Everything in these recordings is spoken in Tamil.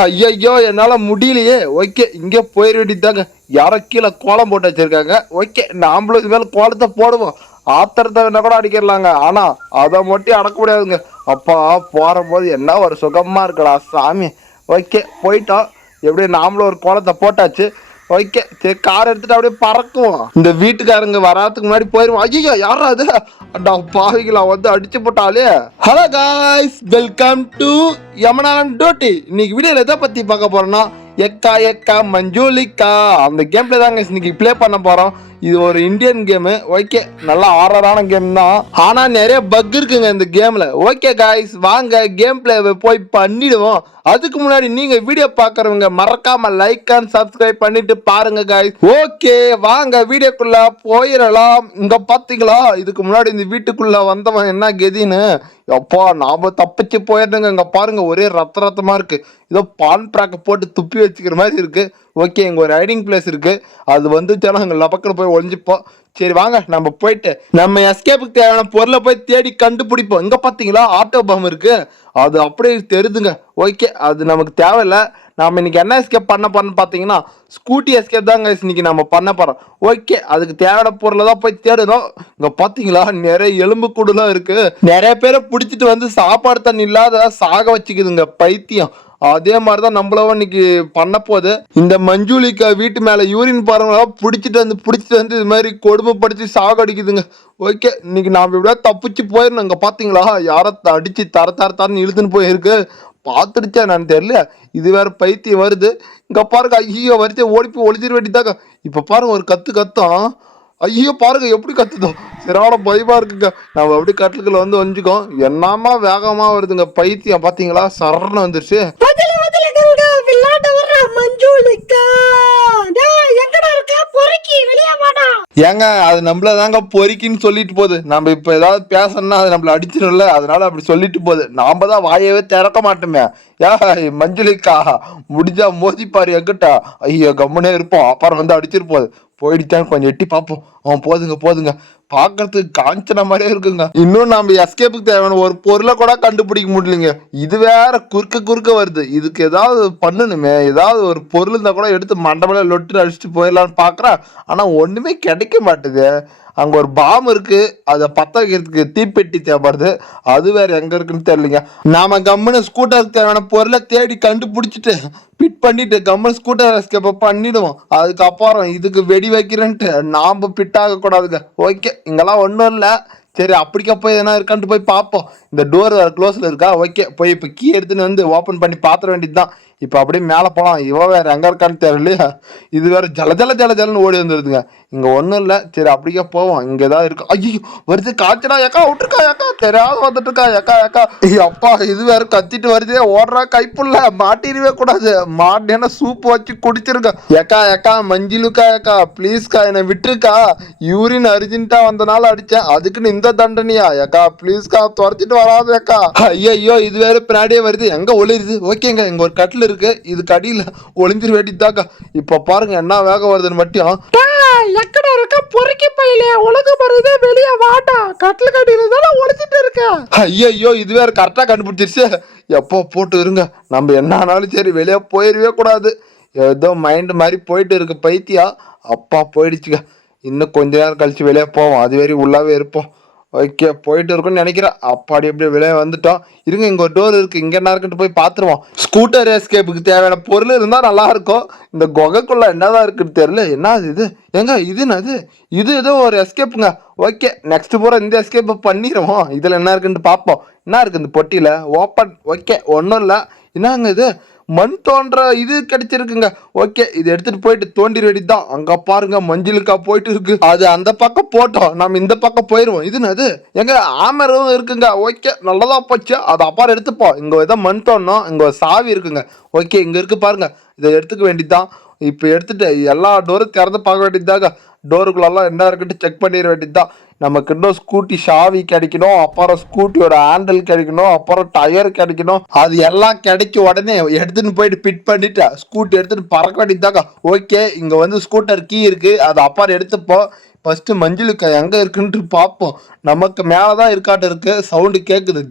ஐயோ என்னால முடியலையே. ஓகே, இங்கே போயிட வேண்டியதாங்க. யாரோ கீழே கோலம் போட்டு வச்சிருக்காங்க. ஓகே, நாமளும் இது மேல கோலத்தை போடுவோம். ஆத்திரத்தை வேணா கூட அடிக்கிடலாங்க. ஆனா அதை மட்டும் அடக்க முடியாதுங்க. அப்பா, போகும்போது என்ன ஒரு சுகமா இருக்கடா சாமி. ஓகே, போயிட்டோம். எப்படியும் நாமளும் ஒரு கோலத்தை போட்டாச்சு. ஓகே, சரி, கார் எடுத்துட்டு அப்படியே பறக்குவோம். இந்த வீட்டுக்காரங்க வராதுக்கு முன்னாடி போயிருவோம். ஐயோ, யாரா அது? அண்டா பாவிகளா, வந்து அடிச்சு போட்டாலே. ஹலோ காய்ஸ், வெல்கம் டு யமனான் டோட்டி. இன்னைக்கு வீடியோல எதை பத்தி பார்க்க போறோம்னா, எக்கா எக்கா மஞ்சுளிக்கா அந்த கேம்ல தாங்க இன்னைக்கு ப்ளே பண்ண போறோம். இது ஒரு இந்தியன் கேமு. ஓகே, நல்லா ஆர்டரான கேம் தான். ஆனா நிறைய பக் இருக்குங்க இந்த கேம்ல. ஓகே காய்ஸ், வாங்க கேம் பிளே போய் பண்ணிடுவோம். அதுக்கு முன்னாடி நீங்க வீடியோ பாக்குறவங்க மறக்காம லைக் அண்ட் சப்ஸ்கிரைப் பண்ணிட்டு பாருங்க காய்ஸ். ஓகே, வாங்க வீடியோக்குள்ள போயிடலாம். இங்க பாத்தீங்களா, இதுக்கு முன்னாடி இந்த வீட்டுக்குள்ள வந்தவன் என்ன கெதின்னு. அப்பா, நாம தப்பிச்சு போயிடுங்க. இங்க பாருங்க, ஒரே ரத்த ரத்தமா இருக்கு. ஏதோ பான் பிராக்க போட்டு துப்பி வச்சுக்கிற மாதிரி இருக்கு. ஓகே, இங்க ஒரு ஹைடிங் பிளேஸ் இருக்கு. அது வந்து அங்க லபக்குன்னு போய் ஒளிஞ்சுப்போம். சரி வாங்க, நம்ம போயிட்டு நம்ம எஸ்கேப்புக்கு தேவையான பொருளை போய் தேடி கண்டுபிடிப்போம். இங்க பாத்தீங்களா, ஆட்டோ பம் இருக்கு. அது அப்படியே தெரியுதுங்க. ஓகே, அது நமக்கு தேவையில்ல. நாம இன்னைக்கு என்ன எஸ்கேப் பண்ண போறோம்னு பாத்தீங்கன்னா, ஸ்கூட்டி எஸ்கேப் தாங்க இன்னைக்கு நம்ம பண்ண போறோம். ஓகே, அதுக்கு தேவையான பொருளை தான் போய் தேடணும். இங்க பாத்தீங்களா, நிறைய எலும்பு கூடுலாம் இருக்கு. நிறைய பேரை பிடிச்சிட்டு வந்து சாப்பாடு தண்ணி இல்லாத சாக வச்சுக்குதுங்க பைத்தியம். அதே மாதிரிதான் நம்மளவும் இன்னைக்கு பண்ண போகுது. இந்த மஞ்சுளிக்கா வீட்டு மேல யூரின் பாருங்களா, பிடிச்சிட்டு வந்து இது மாதிரி கொடுமைப்படுத்தி சாகடிக்குதுங்க. ஓகே, இன்னைக்கு நாம இப்படியா தப்பிச்சு போயிடணும். இங்க பாத்தீங்களா, யார அடிச்சு தரன்னு இழுத்துன்னு போயிருக்கு. பார்த்துடுச்சா நான் தெரியல. இது வேற பைத்தியம் வருது. இங்க பாருங்க, ஐயோ வரிசை ஓடி போய் ஒளிஞ்சிட வேண்டியதாங்க. இப்ப பாருங்க, ஒரு கத்தும். ஐயோ பாருங்க எப்படி கத்துதோ. சிறான பயமா இருக்குங்க. நம்ம அப்படி கட்டிலுக்குள்ள வந்து ஒஞ்சுக்கோம். என்னமா வேகமா வருதுங்க பைத்தியம். பாத்தீங்களா, சரணம் வந்துருச்சு. ஏங்க, அது நம்மள தாங்க பொறிக்கின்னு சொல்லிட்டு போகுது. நம்ம இப்ப ஏதாவது பேசணும்னா அது நம்மள அடிச்சிடும்ல, அதனால அப்படி சொல்லிட்டு போகுது. நாம தான் வாயவே திறக்க மாட்டோமே. மஞ்சுளிக்கா, முடிஞ்சா மோதிப்பாரு எங்கிட்ட. ஐயோ, கம்முனே இருப்போம். அப்புறம் வந்து அடிச்சிட்டு போயிடுச்சான்னு கொஞ்சம் எட்டி பார்ப்போம். போதுங்க. பாக்குறதுக்கு காஞ்சன மாதிரியே இருக்குங்க. இன்னும் நம்ம எஸ்கேப்புக்கு தேவையான ஒரு பொருளை கூட கண்டுபிடிக்க முடியலைங்க. இது வேற குறுக்க வருது. இதுக்கு ஏதாவது பண்ணணுமே. ஏதாவது ஒரு பொருள் இருந்தா கூட எடுத்து மண்டபல லொட்டு அடிச்சுட்டு போயிடலான்னு பாக்குறேன். ஆனா ஒண்ணுமே கிடைக்க மாட்டுது. அங்க ஒரு பாம் இருக்கு, அதை பத்த வைக்கிறதுக்கு தீப்பெட்டி தேவைப்படுது. அது வேற எங்க இருக்குன்னு தெரியலங்க. நாம கம்முன்னு ஸ்கூட்டருக்கு தேவையான பொருளை தேடி கண்டுபிடிச்சிட்டு பிட் பண்ணிட்டு கம்முன்னு ஸ்கூட்டர் எஸ்கேப்ப பண்ணிடுவோம். அதுக்கப்புறம் இதுக்கு வெடி வைக்கிறேன்ட்டு நாம பிட் ஆக கூடாதுங்க. ஓகே, இங்கெல்லாம் ஒன்றும் இல்லை. சரி, அப்படிக்கா போய் எதனா இருக்கான்ட்டு போய் பார்ப்போம். இந்த டோர் வேற க்ளோஸ்ல இருக்கா. ஓகே, போய் இப்போ கீ எடுத்துன்னு வந்து ஓப்பன் பண்ணி பாத்திர வேண்டியதுதான். இப்போ அப்படியே மேலே போகலாம். இவ வேற எங்க இருக்கான்னு தெரியலையா. இது வேற ஜலன்னு ஓடி வந்துருதுங்க. இங்க ஒன்றும் இல்லை. சரி, அப்படிக்கா போவோம். இங்க ஏதாவது இருக்கு. ஐயோ, வருது காய்ச்சலா. ஏக்கா விட்டுருக்கா. ஏக்கா தெரியாத வந்துட்டு இருக்கா. ஏக்கா அப்பா, இது வேற கத்திட்டு வருதே. ஓடுறா கைப்புள்ள, மாட்டிடவே கூடாது. மாட்டேன்னா சூப் வச்சு குடிச்சிருக்கா. ஏக்கா மஞ்சிலுக்கா. ஏக்கா ப்ளீஸ்க்கா, என்னை விட்டுருக்கா. யூரின் அர்ஜென்ட்டா வந்தனால அடிச்சேன். அதுக்குன்னு இந்த தண்டனையா? ஏக்கா ப்ளீஸ்க்கா, துரத்திட்டு வராது. ஏக்கா ஐயோ, இது வேற பின்னாடியே வருது. எங்க ஒளிருது. ஓகேங்க, இங்க ஒரு கட்டில் இருக்கு. இது கடியில ஒளிஞ்சிரு வேண்டியதாக்கா. இப்ப பாருங்க என்ன வேகம் வருதுன்னு மட்டும். எக்கடா இருக்க பொறுக்கி பையிலே, உலக மருதே வெளியே வாடா. கட்டில் கடியில தான் ஒளிச்சிட்டு இருக்க. ஐயோ, இது வேற கரெக்டா கண்டுபிடிச்சிருச்சு. எப்போ போட்டு இருங்க. நம்ம என்ன ஆனாலும் சரி வெளியே போயிடவே கூடாது. ஏதோ மைண்ட் மாதிரி போயிட்டு இருக்கு பைத்தியம். அப்பா போயிடுச்சுங்க. இன்னும் கொஞ்ச நேரம் கழிச்சு வெளியே போவோம். அது வரையும் உள்ளாவே இருப்போம். ஓகே, போயிட்டு இருக்குன்னு நினைக்கிறேன். அப்பாடி எப்படியே வெளியே வந்துட்டோம். இருங்க, இங்க ஒரு டோர் இருக்கு. இங்க என்ன இருக்குன்னு போய் பாத்துருவோம். ஸ்கூட்டர் எஸ்கேப்புக்கு தேவையான பொருள் இருந்தா நல்லா இருக்கும். இந்த குகைக்குள்ள என்னதான் இருக்குன்னு தெரியல. என்ன இது? ஏங்க, இது ஏதோ ஒரு எஸ்கேப்புங்க. ஓகே, நெக்ஸ்ட் பூரா இந்த எஸ்கேப் பண்ணிடுவோம். இதுல என்ன இருக்குன்னு பார்ப்போம். என்ன இருக்கு இந்த பொட்டியில? ஓப்பன். ஓகே, ஒன்றும் இல்லை. என்னங்க இது? மண் தோன்ற இது கிடைச்சிருக்குங்க. ஓகே, இது எடுத்துட்டு போயிட்டு தோண்டி வேண்டியதுதான். அங்க பாருங்க, மஞ்சிலுக்கா போயிட்டு இருக்கு. அது அந்த பக்கம் போட்டோம், நம்ம இந்த பக்கம் போயிருவோம். இதுன்னு எங்க ஆமரும் இருக்குங்க. ஓகே, நல்லதா போச்சு. அது அப்பாரம் எடுத்துப்போம். இங்க ஏதோ மண் தோணும். இங்க ஒரு சாவி இருக்குங்க. ஓகே, இங்க இருக்கு பாருங்க. இதை எடுத்துக்க வேண்டியதுதான். இப்போ எடுத்துட்டு எல்லா டோரும் திறந்து பார்க்க வேண்டியதாங்க. டோருக்குள்ளெல்லாம் என்ன இருக்குன்னு செக் பண்ணிட வேண்டியதுதான். நமக்கு இன்னும் ஸ்கூட்டி சாவி கிடைக்கணும். அப்புறம் ஸ்கூட்டியோட ஹேண்டில் கிடைக்கணும். அப்புறம் டயர் கிடைக்கணும். அது எல்லாம் கிடைக்க உடனே எடுத்துன்னு போயிட்டு பிட் பண்ணிட்டு ஸ்கூட்டி எடுத்துட்டு பறக்க வேண்டியதாங்க. ஓகே, இங்க வந்து ஸ்கூட்டர் கீ இருக்கு. அது அப்புறம் எடுத்துப்போம். ஃபர்ஸ்ட் மஞ்சுளுக்கா எங்க இருக்குன்ட்டு பார்ப்போம். நமக்கு மேலதான் இருக்காட்டு இருக்கு. சவுண்டு கேக்குது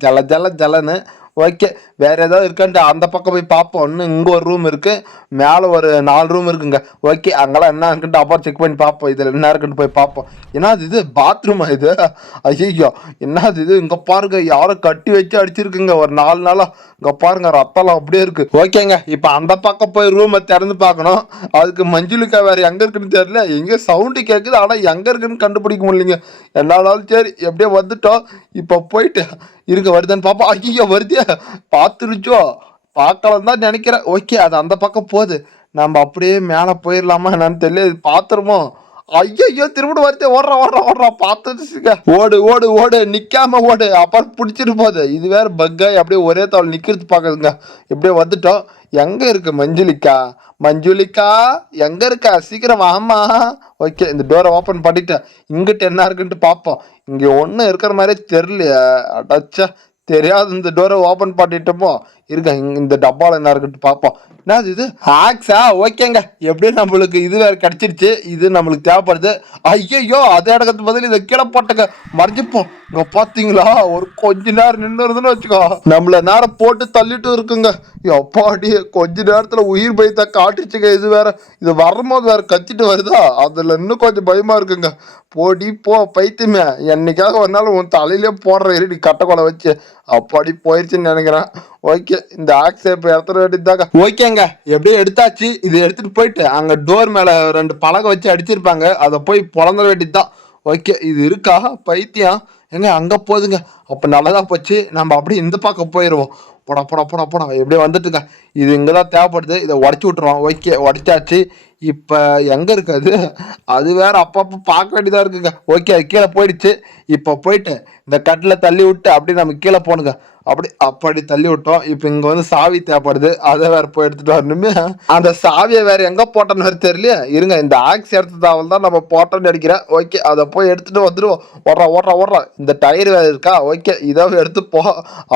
ஜலன்னு. ஓகே, வேற ஏதாவது இருக்கான்ட்டு அந்த பக்கம் போய் பார்ப்போம். இன்னும் இங்கே ஒரு ரூம் இருக்கு, மேலே ஒரு 4 ரூம் இருக்குங்க. ஓகே, அங்கெல்லாம் என்ன இருக்குன்ட்டு அப்புறம் செக் பண்ணி பார்ப்போம். இதில் என்ன இருக்குன்னு போய் பார்ப்போம். என்னது இது, பாத்ரூமா இது? ஐயோ, என்னது இது? இங்கே பாருங்க, யாரோ கட்டி வச்சு அடிச்சிருக்குங்க ஒரு 4 நாளா. இங்கே பாருங்க, ரத்தம்லாம் அப்படியே இருக்கு. ஓகேங்க, இப்போ அந்த பக்கம் போய் ரூமை திறந்து பார்க்கணும். அதுக்கு மஞ்சுளிக்கா வேற எங்கே இருக்குன்னு தெரியல. எங்கே சவுண்டு கேட்குது, ஆனால் எங்கே இருக்குன்னு கண்டுபிடிக்க முடியலைங்க. என்னாலும் சரி, எப்படியோ வந்துட்டோம். இப்போ போயிட்டு இருங்க, வருதான்னு பார்ப்போம். ஐயோ, வருதியா? பார்த்துருச்சோ? பார்க்கலாம் தான் நினைக்கிறேன். ஓகே, அது அந்த பக்கம் போகுது. நம்ம அப்படியே மேலே போயிடலாமா என்னன்னு தெரியல. இது பார்த்துருமோ? ஐயோ, திரும்ப வருது. ஓடுறா பார்த்துச்சுங்க. ஓடு ஓடு ஓடு, நிக்காம ஓடு, அப்புறம் பிடிச்சிட்டு போகுது. இது வேற பக்காய் அப்படியே ஒரே தவள் நிக்கிறது பார்க்குதுங்க. எப்படியோ வந்துட்டோம். எங்க இருக்கு மஞ்சுளிக்கா? மஞ்சுளிக்கா எங்க இருக்கா? சீக்கிரம் வாமா. ஓகே, இந்த டோரை ஓப்பன் பண்ணிட்டேன். இங்கிட்ட என்ன இருக்குன்ட்டு பார்ப்போம். இங்க ஒன்றும் இருக்கிற மாதிரியே தெரியலையா? அடச்சா, தெரியாது. இந்த டோரை ஓப்பன் பண்ணிட்டோமோ? இருக்க, இந்த டப்பாவில் என்ன இருக்குன்ட்டு பார்ப்போம். என்னது இது? ஆக்ஸா? ஓகேங்க, எப்படியும் நம்மளுக்கு இது வேற கிடைச்சிருச்சு. இது நம்மளுக்கு தேவைப்படுது. ஐயோ, அதே இடத்துக்கு பதில் இதை கீழே போட்டுங்க, மறைஞ்சுப்போம். இங்க பாத்தீங்களா, ஒரு கொஞ்ச நேரம் நின்று இருந்துன்னு வச்சுக்கோ, நம்மள நேரம் போட்டு தள்ளிட்டு இருக்குங்க. எப்பாடி, கொஞ்ச நேரத்துல உயிர் பயத்தை காட்டுச்சுங்க. இது வேற, இது வரும்போது வேற கத்திட்டு வருதா, அதுல இன்னும் கொஞ்சம் பயமா இருக்குங்க. போடி போ பைத்தியமே, என்னைக்காக வந்தாலும் உன் தலையிலே போடுற இருடி கட்டக்கொலை வச்சு. அப்பாடி போயிடுச்சுன்னு நினைக்கிறேன். ஓகே, இந்த ஆக்ஸை இப்போ எடுத்துட வேண்டியதாங்க. ஓகேங்க, எப்படியும் எடுத்தாச்சு. இது எடுத்துட்டு போயிட்டு அங்க டோர் மேல 2 பலகை வச்சு அடிச்சிருப்பாங்க, அதை போய் பொழந்துட வேண்டியதுதான். ஓகே, இது இருக்கா பைத்தியம்? எங்க அங்க போகுதுங்க. அப்ப நல்லதா போச்சு, நம்ம அப்படியே இந்த பக்கம் போயிடுவோம். போடா எப்படியே வந்துட்டுங்க. இது இங்கதான் தேவைப்படுது, இதை உடச்சி விட்டுருவோம். ஓகே, உடச்சாச்சு. இப்போ எங்கே இருக்காது, அது வேற அப்பப்போ பார்க்க வேண்டியதாக இருக்குங்க. ஓகே, அது கீழே போயிடுச்சு. இப்போ போயிட்டு இந்த கட்டில் தள்ளி விட்டு அப்படி நம்ம கீழே போகணுங்க. அப்படி தள்ளி விட்டோம். இப்போ இங்கே வந்து சாவி தேவைப்படுது, அதை வேற போய் எடுத்துட்டு வரணுமே. அந்த சாவியை வேற எங்கே போட்டோன்னு வேறு தெரியல. இருங்க, இந்த ஆக்ஸ் எடுத்ததாவல் தான் நம்ம போட்டோன்னு நினைக்கிறேன். ஓகே, அதை போய் எடுத்துட்டு வந்துடுவோம். ஓடுறா. இந்த டயர் வேற இருக்கா? ஓகே, இதை எடுத்துப்போ,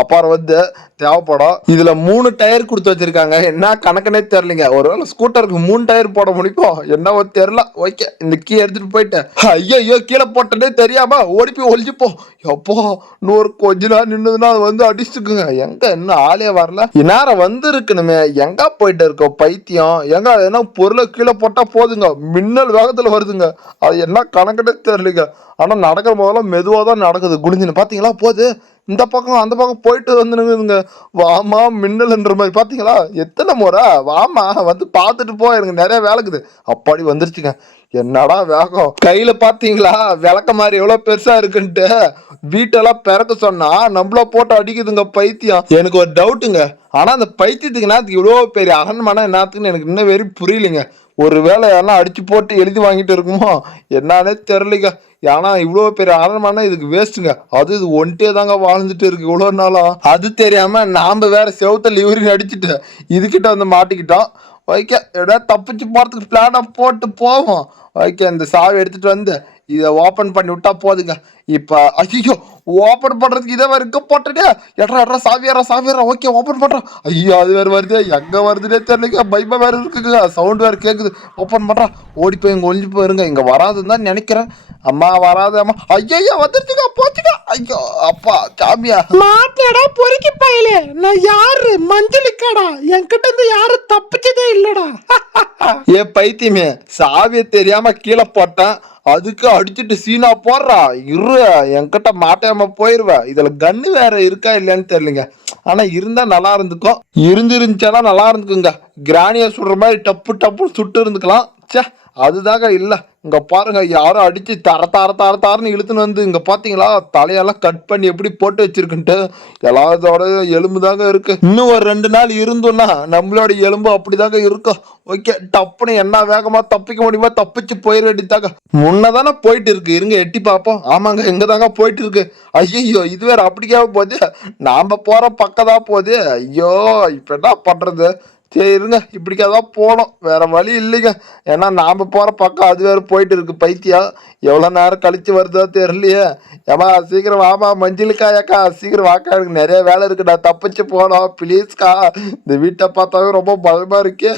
அப்புறம் வந்து தேவைப்படும். இதுல 3 டயர் கொடுத்து வச்சிருக்காங்க. என்ன கணக்குனே தெரியலங்க. ஒருவேளை ஸ்கூட்டருக்கு 3 டயர் போட முடியும், என்னவோ தெரியல. ஓகே, இந்த கீ எடுத்துட்டு போயிட்டு ஐயோ, கீழே போட்டதே தெரியாம ஓடி போய் ஒழிச்சுப்போம். எப்போ இன்னொரு கொஞ்ச நேரம் நின்றுதுன்னா அது வந்து அடிச்சுக்குங்க. எங்க இன்னும் ஆளே வரல, இந்நேரம் வந்து இருக்கணுமே. எங்க போயிட்டு இருக்கோம் பைத்தியம்? எங்க என்ன பொருளை கீழே போட்டா போதுங்க, மின்னல் வேகத்துல வருதுங்க. அது என்ன கணக்குனே தெரியலங்க. ஆனா நடக்கிற போதெல்லாம் மெதுவா தான் நடக்குது. குனிஞ்சுன்னு பாத்தீங்களா, போகுது இந்த பக்கம் அந்த பக்கம் போயிட்டு வந்துனுங்க. வாமா மின்னல்ன்ற மாதிரி பாத்தீங்களா, எத்தனை முறை வாமா வந்து பார்த்துட்டு போ, எனக்கு நிறைய வேலைக்குது. அப்பாடி வந்துருச்சுங்க. என்னடா வேகம், கையில பாத்தீங்களா விளக்க மாதிரி எவ்வளவு பெருசா இருக்குன்ட்டு. வீட்டெல்லாம் பிறக்க சொன்னா நம்மள போட்டு அடிக்குதுங்க பைத்தியம். எனக்கு ஒரு டவுட்டுங்க, ஆனா அந்த பைத்தியத்துக்கு என்னத்துக்கு இவ்வளவு பெரிய அரண்மனை என்னத்துக்குன்னு எனக்கு இன்னும் வெறி புரியலைங்க. ஒரு வேலை எல்லாம் அடிச்சு போட்டு எழுதி வாங்கிட்டு இருக்குமோ என்னன்னே தெரியலைங்க. ஏன்னா இவ்வளோ பெரிய அரண்மனை இதுக்கு வேஸ்ட்டுங்க. இது ஒன்ட்டே தாங்க வாழ்ந்துட்டு இருக்கு இவ்வளோ நாளா. அது தெரியாம நாம வேற செவத்துல லிவரி அடிச்சுட்டு இதுகிட்ட வந்து மாட்டிக்கிட்டோம். ஓகே, எப்படியா தப்பிச்சு போறதுக்கு பிளானா போட்டு போவோம். ஓகே, இந்த சாவி எடுத்துட்டு வந்து இதை ஓப்பன் பண்ணி விட்டா போதுங்க. இப்ப ஐயோ, ஓப்பன் பண்றதுக்கு இதை வேற போட்டுட்டே எட்ரா சாவியாரா. ஓகே, ஓப்பன் பண்றான். ஐயோ, அது வேற வருது, எங்க வருதுன்னே தெரியல. பயமா வேற இருக்குங்க, சவுண்ட் வேற கேக்குது. ஓப்பன் பண்றான். ஓடி போய் இங்க ஒளிஞ்சு போயிருங்க. இங்க வராதுன்னு தான் நினைக்கிறேன். அம்மா வராது. அம்மா ஐயோ, வந்துருச்சுங்க, போச்சுங்க. ஐயோ அப்பா சாமியா, மாட்டேடா பொறுக்கி பயலே, நான் யாரு? மஞ்சளிக்காடா, என்கிட்ட இருந்து யாரும் தப்பிச்சதே இல்லடா. ஏ பைத்தியமே, சாவியை தெரியாம கீழே போட்டேன், அதுக்கு அடிச்சுட்டு சீனா போடுறா. என்கிட்ட மாட்டாம போயிருவ. இதுல கன்னு வேற இருக்கா இல்லையான்னு தெரியலங்க. ஆனா இருந்தா நல்லா இருந்துக்கும். இருந்துருந்துச்சானா நல்லா இருந்துக்குங்க. கிரானிய சுடுற மாதிரி டப்பு சுட்டு இருந்துக்கலாம். சே, அதுதாங்க இல்ல. இங்க பாருங்க, யாரும் அடிச்சு தாரன்னு இழுத்துன்னு வந்து இங்க பாத்தீங்களா, தலையெல்லாம் கட் பண்ணி எப்படி போட்டு வச்சிருக்குன்ட்டு. எல்லாத்தோட எலும்பு தாங்க இருக்கு. இன்னும் ஒரு 2 நாள் இருந்தோம்னா நம்மளோட எலும்பு அப்படிதாங்க இருக்கும். ஓகே, டப்புன்னு என்ன வேகமா தப்பிக்க முடியுமா தப்பிச்சு போயிட வேண்டியதாங்க. முன்னதானே போயிட்டு இருக்கு, இருங்க எட்டி பார்ப்போம். ஆமாங்க, எங்க தாங்க போயிட்டு இருக்கு. ஐயோ, இது வேற அப்படிக்காக போகுது. நாம போற பக்கதான் போகுது. ஐயோ, இப்ப என்ன பண்றது? சரி இருங்க, இப்படிக்காதான் போனோம், வேற வழி இல்லைங்க. ஏன்னா நாம போற பக்கம் அது வேற போயிட்டு இருக்கு பைத்தியம். எவ்வளவு நேரம் கழிச்சு வருதோ தெரியலையே. ஏமா சீக்கிரம் வாமா, மஞ்சளுக்காயாக்கா சீக்கிரம் வாக்கா, எனக்கு நிறைய வேலை இருக்கு, நான் தப்பிச்சு போனோம் ப்ளீஸ்க்கா. இந்த வீட்டை பார்த்தாவே ரொம்ப பயமா இருக்கே.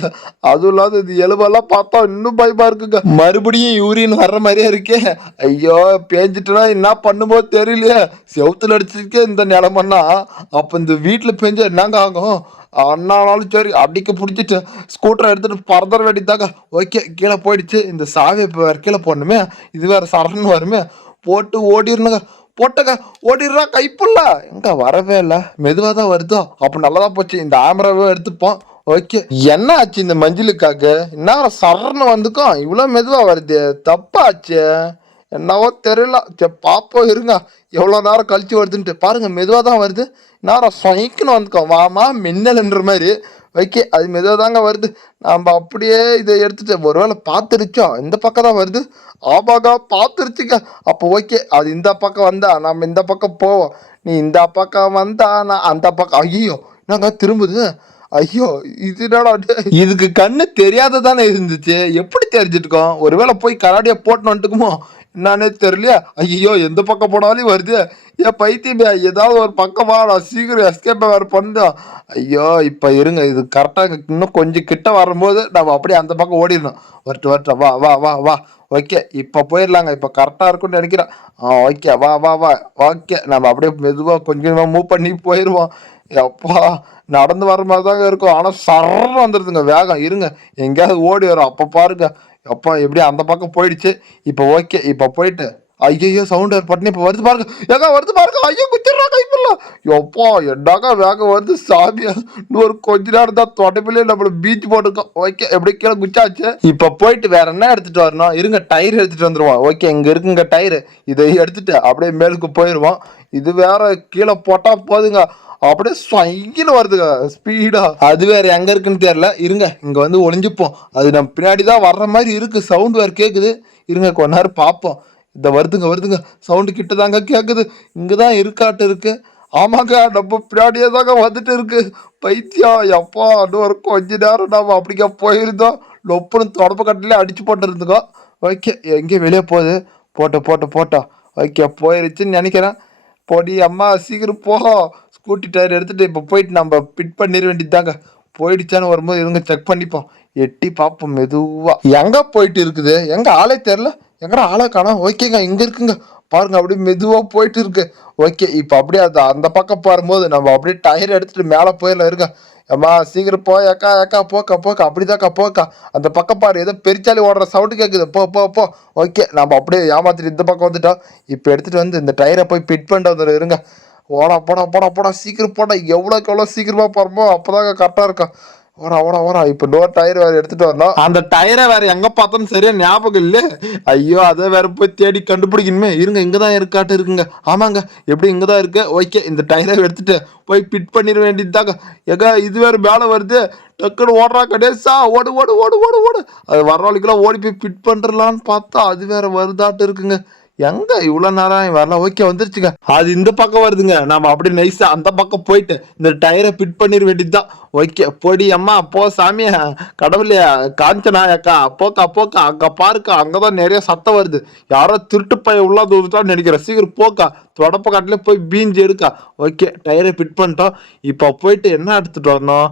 அதுவும் இல்லாத இது எலும்பெல்லாம் பார்த்தா இன்னும் பயமா இருக்குங்க. மறுபடியும் யூரின் வர்ற மாதிரியே இருக்கே. ஐயோ, பேஞ்சிட்டுனா என்ன பண்ணுமோ தெரியலையே. செவுத்துல அடிச்சிருக்கே இந்த நிலமன்னா, அப்ப இந்த வீட்டுல பேஞ்சா என்னங்க ஆகும்? அண்ணானாலும் சரி அடிக்க பிடிச்சிட்டு ஸ்கூட்டரை எடுத்துட்டு பறந்துட வேண்டியதாங்க. ஓகே, கீழே போயிடுச்சு. இந்த சாவி இப்போ வேற கீழே போடணுமே, இது வேற சரன்னு வருமே, போட்டு ஓடிடணுங்க. போட்டங்க, ஓடிடுறா கைப்புள்ள. எங்க வரவே இல்லை, மெதுவாக தான் வருதோ, அப்போ நல்லதா போச்சு. இந்த ஆமராவே எடுத்துப்போம். ஓகே, என்ன ஆச்சு இந்த மஞ்சளுக்காக? என்ன சரன்னு வந்துக்கும், இவ்வளோ மெதுவா வருது, தப்பாச்சு. என்னவோ தெரியல. சரி பாப்போம் இருங்க, எவ்வளோ நேரம் கழிச்சு வருதுன்ட்டு. பாருங்க மெதுவாக தான் வருது. நேரம் சொய்க்குன்னு வந்துக்கோ, வாமா மின்னல்ன்ற மாதிரி. ஓகே, அது மெதுவாக தாங்க வருது. நம்ம அப்படியே இதை எடுத்துட்டு ஒருவேளை பார்த்துருச்சோம், இந்த பக்கம் தான் வருது. ஆமாக்கா பார்த்துருச்சுங்க. அப்போ ஓகே, அது இந்த பக்கம் வந்தா நம்ம இந்த பக்கம் போவோம், நீ இந்த பக்கம் வந்தா நான் அந்த பக்கம். ஐயோ, என்னங்க திரும்புது. ஐயோ, இது என்னடா இதுக்கு கண்ணு தெரியாததானே இருந்துச்சு, எப்படி தெரிஞ்சிட்டுக்கோம்? ஒருவேளை போய் கராடியா போட்டு வந்துட்டுக்குமோ என்னன்னே தெரியலையா. ஐயோ, எந்த பக்கம் போனாலும் வருது. ஏன் பைத்தியமே, ஏதாவது ஒரு பக்கம் வா, நான் சீக்கிரம் எஸ்கேப் வேறு பண்ணோம். ஐயோ, இப்போ இருங்க, இது கரெக்டாக இன்னும் கொஞ்சம் கிட்ட வரும்போது நம்ம அப்படியே அந்த பக்கம் ஓடிடணும். வரட்டு வரட்டும், வா வா வா வா. ஓகே, இப்போ போயிடலாங்க, இப்போ கரெக்டாக இருக்கும்னு நினைக்கிறேன். ஓகே, வா வா வா. ஓகே, நம்ம அப்படியே மெதுவாக கொஞ்சமாக மூவ் பண்ணி போயிடுவோம். எப்பா, நடந்து வர மாதிரி தாங்க இருக்கும், ஆனால் சரம் வந்துடுதுங்க வேகம். இருங்க, எங்கேயாவது ஓடி வரும், அப்போ பாருங்க. அப்பா எப்படி அந்த பக்கம் போயிடுச்சு. இப்போ ஓகே, இப்போ போயிட்டு ஐயோ சவுண்ட் பட்டுனு இப்போ வருது பாருங்க. ஏங்க வருது பாருங்க. ஐயோ குச்சிடுறா கைப்பில்ல. எப்பா என்னக்கா வேகம் வருது சாமியா. இன்னும் ஒரு கொஞ்ச நேரம் தான் தொடப்பிலே நம்மள பீச் போட்டுருக்கோம். ஓகே, எப்படி கீழே குச்சாச்சு. இப்போ போயிட்டு வேற என்ன எடுத்துட்டு வரணும்? இருங்க, டயர் எடுத்துட்டு வந்துருவோம். ஓகே, இங்க இருக்குங்க டயரு, இதை எடுத்துட்டு அப்படியே மேலுக்கு போயிடுவோம். இது வேற கீழே போட்டா போதுங்க, அப்படியே ஸ்வைன்னு வருதுங்க ஸ்பீடா. அது வேற எங்க இருக்குன்னு தெரியல. இருங்க, இங்க வந்து ஒளிஞ்சுப்போம். அது நம்ம பின்னாடி தான் வர்ற மாதிரி இருக்கு, சவுண்ட் வேற கேக்குது. இருங்க கொஞ்ச நேரம் பார்ப்போம். இந்த வருதுங்க வருதுங்க, சவுண்டு கிட்டதாங்க கேக்குது. இங்கதான் இருக்காட்டு இருக்கு. ஆமாங்க, நம்ம பின்னாடியே தாங்க வந்துட்டு இருக்கு. பைத்தியம் எப்பா, இன்னும் ஒரு கொஞ்ச நேரம் நம்ம அப்படிங்க போயிருந்தோம், லொப்புன்னு தொடப்பு கட்டிலே அடிச்சு போட்டு இருந்துக்கோ. ஓகே, எங்கேயும் வெளியே போகுது. போட்டோம். ஓகே, போயிருச்சுன்னு நினைக்கிறேன். பொடி அம்மா சீக்கிரம் போகும். ஸ்கூட்டி டயர் எடுத்துட்டு இப்போ போயிட்டு நம்ம பிட் பண்ணிட வேண்டியதாங்க. போயிடுச்சான்னு வரும்போது இருங்க செக் பண்ணிப்போம். எட்டி பார்ப்போம் மெதுவா. எங்க போயிட்டு இருக்குது, எங்க ஆளே தெரில. எங்கடா ஆளை காணோம். ஓகேங்க, இங்க இருக்குங்க பாருங்க, அப்படியே மெதுவா போயிட்டு இருக்கு. ஓகே, இப்போ அப்படியே அது அந்த பக்கம் போகும்போது நம்ம அப்படியே டயர் எடுத்துட்டு மேலே போயிடலாம். இருங்க அம்மா சீக்கிரம் போ. ஏக்கா போக்கா அப்படிதாக்கா போக்கா. அந்த பக்கம் பாரு, ஏதோ பெருச்சாலி ஓடுற சவுண்டு கேட்குது. போ. ஓகே, நம்ம அப்படியே ஏமாத்திட்டு இந்த பக்கம் வந்துட்டோம். இப்போ எடுத்துட்டு வந்து இந்த டயரை போய் பிட் பண்ணிட்டு வந்துடும். இருங்க, போடா சீக்கிரம் போடா. எவ்வளோக்கு எவ்வளோ சீக்கிரமா போறோமோ அப்போதாங்க கரெக்டாக இருக்கும். ஓடா. இப்போ இன்னொரு டயர் வேற எடுத்துட்டு வரணும். அந்த டயரை வேற எங்க பார்த்தோம்னு சரியா ஞாபகம் இல்லை. ஐயோ, அதை வேற போய் தேடி கண்டுபிடிக்கணுமே. இருங்க, இங்கதான் இருக்காட்டு இருக்குங்க. ஆமாங்க, எப்படி இங்கதான் இருக்கு. ஓகே, இந்த டயரை எடுத்துட்டு போய் பிட் பண்ணிட வேண்டியதுதாங்க. ஏங்க இது வேற மேலே வருது. டக்குன்னு ஓடுறா கணேசா, ஓடு. அது வர்ற வழிக்கெல்லாம் ஓடி போய் பிட் பண்றலான்னு பார்த்தா அது வேற வருதாட்டு இருக்குங்க. எங்க இவ்வளவு நேரம் வரல. ஓகே, வந்துருச்சுங்க. அது இந்த பக்கம் வருதுங்க. நாம அப்படி நைஸா அந்த பக்கம் போயிட்டு இந்த டயரை பிட் பண்ணிட வேண்டியதுதான். ஓகே, பொடி அம்மா போ சாமியா. கடவுளே, காஞ்சனா அக்கா போக்கா. அங்க பாருக்கா, அங்கதான் நிறைய சத்தம் வருது. யாரோ திருட்டு பைய உள்ள தூரத்தான்னு நினைக்கிறேன். சீக்கிரம் போக்கா, தொடப்ப காட்டிலே போய் பீஞ்சு எடுக்கா. ஓகே, டயரை பிட் பண்ணிட்டோம். இப்போ போயிட்டு என்ன எடுத்துட்டு வரணும்?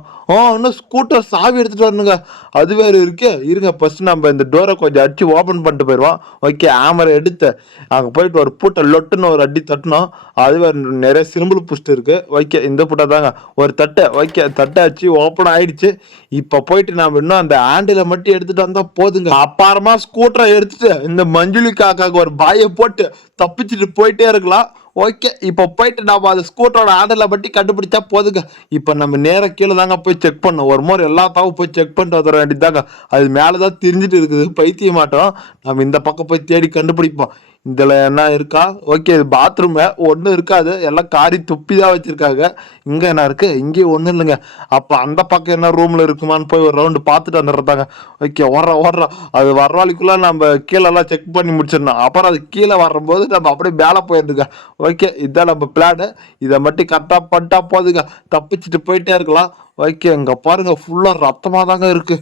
இன்னும் ஸ்கூட்டர் சாவி எடுத்துட்டு வரணுங்க. அது வேற இருக்கு. இருங்க, ஃபர்ஸ்ட் நம்ம இந்த டோரை கொஞ்சம் அடிச்சு ஓபன் பண்ணிட்டு போயிடுவோம். ஓகே, ஆமரை எடுத்து அங்கே போயிட்டு ஒரு பூட்டை லொட்டுன்னு ஒரு அடி தட்டணும். அது வேற நிறைய சிம்பிள் புஸ்ட் இருக்கு. ஓகே, இந்த பூட்டை தாங்க ஒரு தட்டை. ஓகே, தட்டை அடிச்சு ஓப்பன் ஆயிடுச்சு. இப்போ போயிட்டு நாம இன்னும் அந்த ஹேண்டில மட்டும் எடுத்துட்டு வந்தா போதுங்க. அப்பாரமா ஸ்கூட்டரை எடுத்துட்டு இந்த மஞ்சுளி காக்காக்கு ஒரு பாயை போட்டு தப்பிச்சுட்டு போயிட்டே இருக்கலாம். ஓகே, இப்போ போயிட்டு நம்ம அது ஸ்கூட்டரோட ஹேண்டில் பற்றி கண்டுபிடிச்சா போதுங்க. இப்போ நம்ம நேரம் கீழே தாங்க போய் செக் பண்ணோம். ஒரு முறை எல்லாத்தாவும் போய் செக் பண்ணிட்டு வந்துட வேண்டியதாங்க. அது மேலே தான் தெரிஞ்சுட்டு இருக்குது. பைத்திய மாட்டோம், நம்ம இந்த பக்கம் போய் தேடி கண்டுபிடிப்போம். இதில் என்ன இருக்கா? ஓகே, இது பாத்ரூம் ஒன்றும் இருக்காது, எல்லாம் காரி துப்பி தான் வச்சுருக்காங்க. இங்கே என்ன இருக்குது? இங்கேயும் ஒன்றும் இல்லைங்க. அப்போ அந்த பக்கம் என்ன ரூமில் இருக்குமான்னு போய் ஒரு ரவுண்டு பார்த்துட்டு வந்துடுறதாங்க. ஓகே, ஓடுறோம். அது வர்றவாளிக்குள்ளே நம்ம கீழெல்லாம் செக் பண்ணி முடிச்சிடணும். அப்புறம் அது கீழே வரும்போது நம்ம அப்படியே மேலே போயிடுதுங்க. ஓகே, இதுதான் நம்ம பிளானு. இதை மட்டும் கரெக்டாக பண்ணிட்டா போதுங்க, தப்பிச்சுட்டு போயிட்டே இருக்கலாம். ஓகே இங்க பாருங்க ஃபுல்லா ரத்தமா தாங்க இருக்கு.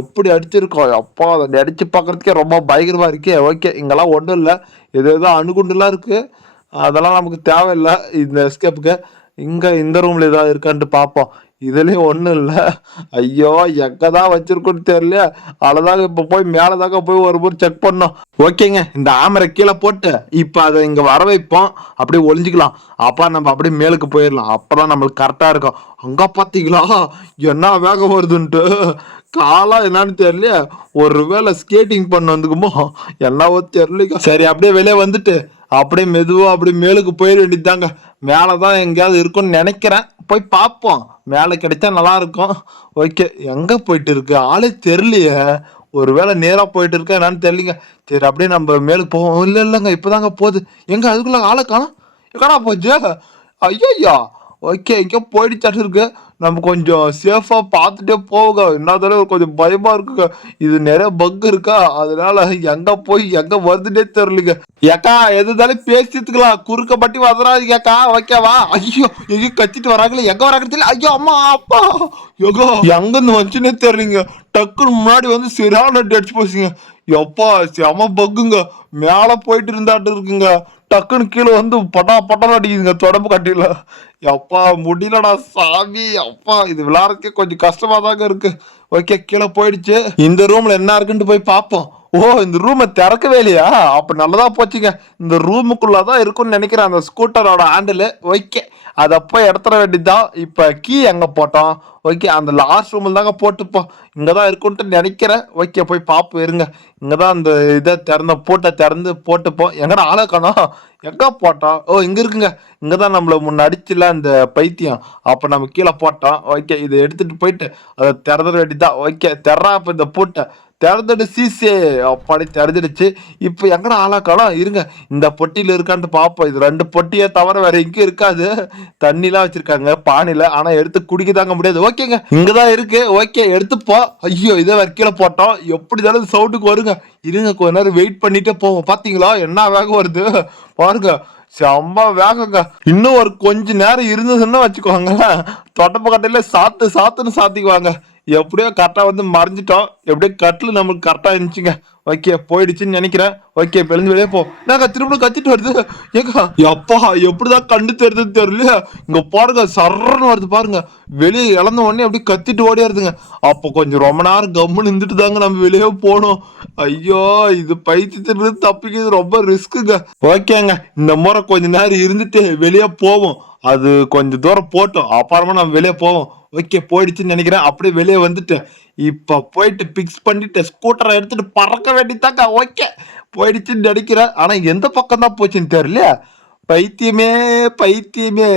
எப்படி அடிச்சிருக்கோம் அப்பா, அதை அடிச்சு பார்க்கறதுக்கே ரொம்ப பயங்கரமா இருக்கே. ஓகே இங்கெல்லாம் ஒன்றும் இல்லை, ஏதோ அணுகுண்டுலாம் இருக்கு, அதெல்லாம் நமக்கு தேவையில்லை இந்த எஸ்கேப்புக்கு. இங்க இந்த ரூம்ல ஏதாவது இருக்கான்ட்டு பார்ப்போம். இதுலயும் ஒண்ணும் இல்ல. ஐயோ எங்கதான் வச்சிருக்கோன்னு தெரியல. அவ்வளவுதாங்க, இப்ப போய் மேலதாங்க போய் ஒரு முறை செக் பண்ணோம். ஓகேங்க, இந்த ஆமரை கீழே போட்டு இப்ப அதை இங்க வர வைப்போம், அப்படியே ஒளிஞ்சுக்கலாம். அப்ப நம்ம அப்படியே மேலுக்கு போயிடலாம், அப்பதான் நம்மளுக்கு கரெக்டா இருக்கும். அங்க பாத்தீங்களா என்ன வேகம் வருதுன்ட்டு, காலா என்னன்னு தெரியல, ஒருவேளை ஸ்கேட்டிங் பண்ண வந்துக்குமோ என்னவோ தெரியல. சரி அப்படியே வெளியே வந்துட்டு அப்படியே மெதுவா அப்படியே மேலுக்கு போயிட வேண்டியதாங்க. மேலதான் எங்கேயாவது இருக்கும்னு நினைக்கிறேன், போய் பார்ப்போம். மேலே கிடைச்சா நல்லா இருக்கும். ஓகே எங்க போயிட்டு இருக்கு ஆளே தெரியலையே, ஒருவேளை நேரா போயிட்டு இருக்கா என்னன்னு தெரியலங்க. சரி அப்படியே நம்ம மேலுக்கு போவோம். இல்ல இல்லங்க இப்பதாங்க போகுது. எங்க அதுக்குள்ள ஆளை காணோம், எங்கடா போச்சு? ஐயா ஓகே எங்கேயோ போயிடுச்சாட்டு இருக்கு. நம்ம கொஞ்சம் சேஃபா பார்த்துட்டே போவுங்க, என்ன கொஞ்சம் பயமா இருக்குங்க. இது நிறைய பக் இருக்கா, அதனால எங்க போய் எங்க வருதுன்னே தெரியலங்க. ஏக்கா எதுனாலும் பேசிட்டுக்கலாம், குறுக்க பட்டி வந்துடாதீங்க அக்கா, ஓகேவா? ஐயோ எங்கேயும் கத்திட்டு வராங்களே, எங்க வராங்க தெரியல. ஐயோ அம்மா அப்பா, யோகோ எங்கன்னு வந்துச்சுன்னே தெரியலங்க. டக்குன்னு முன்னாடி வந்து சரியான அடிச்சு போச்சுங்க. எப்பா செம பக்குங்க, மேல போயிட்டு இருந்தாட்டு இருக்குங்க. டக்குன்னு கீழே வந்து பட்டா பட்டம் அடிக்குதுங்க தொடம்பு கட்டில. எப்பா முடியலடா சாமி, அப்பா இது விளையாடுறதுக்கே கொஞ்சம் கஷ்டமா தாங்க இருக்கு. ஓகே கீழே போயிடுச்சு. இந்த ரூம்ல என்ன இருக்குன்னு போய் பார்ப்போம். ஓ இந்த ரூமை திறக்கவே இல்லையா, அப்ப நல்லதா போச்சுங்க. இந்த ரூமுக்குள்ளதான் இருக்கும்னு நினைக்கிறேன் அந்த ஸ்கூட்டரோட ஹேண்டில். ஓகே அதை போய் எடுத்துட வேண்டியதுதான். இப்ப கீ எங்க போட்டோம்? ஓகே அந்த லாஸ்ட் ரூம்ல தாங்க போட்டுப்போம், இங்கதான் இருக்கும்ட்டு நினைக்கிறேன். ஓகே போய் பார்ப்போம் இருங்க. இங்கதான் அந்த இதை திறந்த பூட்டை திறந்து போட்டுப்போம். எங்கடா ஆளை காணோம், எங்க போட்டோம்? ஓ இங்க இருக்குங்க, இங்கதான் நம்மள முன்னாடிச்சுல அந்த பைத்தியம், அப்ப நம்ம கீழே போட்டோம். ஓகே இதை எடுத்துட்டு போயிட்டு அதை திறந்துட வேண்டியதுதான். ஓகே திறா இப்ப இந்த பூட்டை திறந்துடு சீசே, அப்பாடி திறந்துடுச்சு. இப்ப எங்கடா ஆளாக்காலம் இருங்க, இந்த பொட்டியில இருக்கான்னு பாப்போம். இது 2 பொட்டியை தவிர வேற எங்கேயும் இருக்காது. தண்ணிலாம் வச்சிருக்காங்க பானையில, ஆனா எடுத்து குடிக்க தாங்க முடியாது. ஓகேங்க இங்கதான் இருக்கு. ஓகே எடுத்துப்போம். ஐயோ இதை வேற கீழே போட்டோம், எப்படி தானே சவுண்டுக்கு வருங்க. இருங்க கொஞ்ச நேரம் வெயிட் பண்ணிட்டே போவோம். பாத்தீங்களா என்ன வேகம் வருது பாருங்க, செம்ம வேகங்க. இன்னும் ஒரு கொஞ்ச நேரம் இருந்ததுன்னா வச்சுக்கோங்க, தொட்டப்ப கட்டையில சாத்துன்னு சாத்திக்குவாங்க. எப்படியோ கரெக்டா வந்து மறைஞ்சிட்டோம், எப்படியோ கட்டில் நம்மளுக்கு கரெக்டா இருந்துச்சுங்க. ஓகே போயிடுச்சுன்னு நினைக்கிறேன். ஓகே பெருந்து வெளியே போ. நாங்க திரும்ப கத்திட்டு வருது. ஏக்கா எப்பா எப்படிதான் கண்டு தெரியுதுன்னு தெரியல. இங்க பாருங்க சர்றன்னு வருது பாருங்க, வெளியே இழந்த உடனே அப்படி கத்திட்டு ஓடியாருதுங்க. அப்போ கொஞ்சம் ரொம்ப நேரம் கம்முன்னு இருந்துட்டு தாங்க நம்ம வெளியே போனோம். ஐயோ இது பைத்தியத்திலிருந்து தப்பிக்கிறது ரொம்ப ரிஸ்க்குங்க. ஓகேங்க இந்த முறை கொஞ்ச நேரம் இருந்துட்டு வெளியே போவோம். அது கொஞ்சம் தூரம் போட்டோம், அப்புறமா நம்ம வெளியே போவோம். ஓகே போயிடுச்சுன்னு நினைக்கிறேன். அப்படியே வெளியே வந்துட்டு இப்ப போயிட்டு பிக்ஸ் பண்ணிட்டு ஸ்கூட்டரை எடுத்துட்டு பறக்க வேண்டியதாங்க. ஓகே போயிடுச்சுன்னு நினைக்கிறேன், ஆனா எந்த பக்கம் தான் போச்சுன்னு தெரியல. பைத்தியமே பைத்தியமே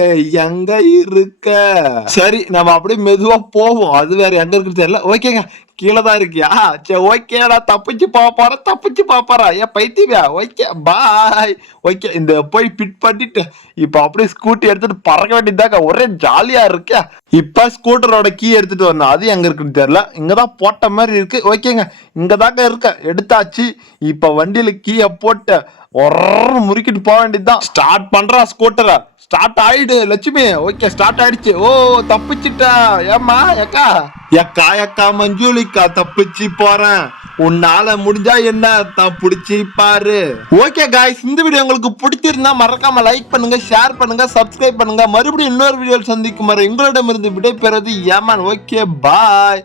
எங்க இருக்க? சரி நம்ம அப்படியே மெதுவா போவோம், அது வேற எங்க இருக்குன்னு தெரியல. ஓகேங்க கீழே தான் இருக்கியா? சரி ஓகேடா, தப்பிச்சு பாப்பாரா ஏன் பைத்தியமே. Okay bye. ஓகே இந்த போய் பிட் பண்ணிட்டு இப்ப அப்படியே ஸ்கூட்டி எடுத்துட்டு பறக்க வேண்டியதாங்க. ஒரே ஜாலியா இருக்க. இப்ப ஸ்கூட்டரோட கீ எடுத்துட்டு வரணும், அது எங்க இருக்குன்னு தெரியல. இங்கதான் போட்ட மாதிரி இருக்கு. ஓகேங்க இங்கதாங்க இருக்க, எடுத்தாச்சு. இப்ப வண்டியில கீய போட்டு ஒரு முறுக்கிட்டு போக வேண்டியதுதான். ஸ்டார்ட் பண்றா ஸ்கூட்டரை, ஸ்டார்ட் ஆயிடு லட்சுமி. ஓகே ஸ்டார்ட் ஆயிடுச்சு. ஓ தப்பிச்சுட்டா. ஏமா எக்கா எக்கா மஞ்சுளிக்கா தப்பிச்சு போறேன், உன்னால முடிஞ்சா என்ன தான் பிடிச்சி பாரு. ஓகே காய்ஸ் இந்த வீடியோ உங்களுக்கு பிடிச்சிருந்தா மறக்காம லைக் பண்ணுங்க, ஷேர் பண்ணுங்க, சப்ஸ்கிரைப் பண்ணுங்க. மறுபடியும் இன்னொரு வீடியோ சந்திக்கும் வரை உங்களிடமிருந்து விடைபெறுவது ஏமான். Okay bye.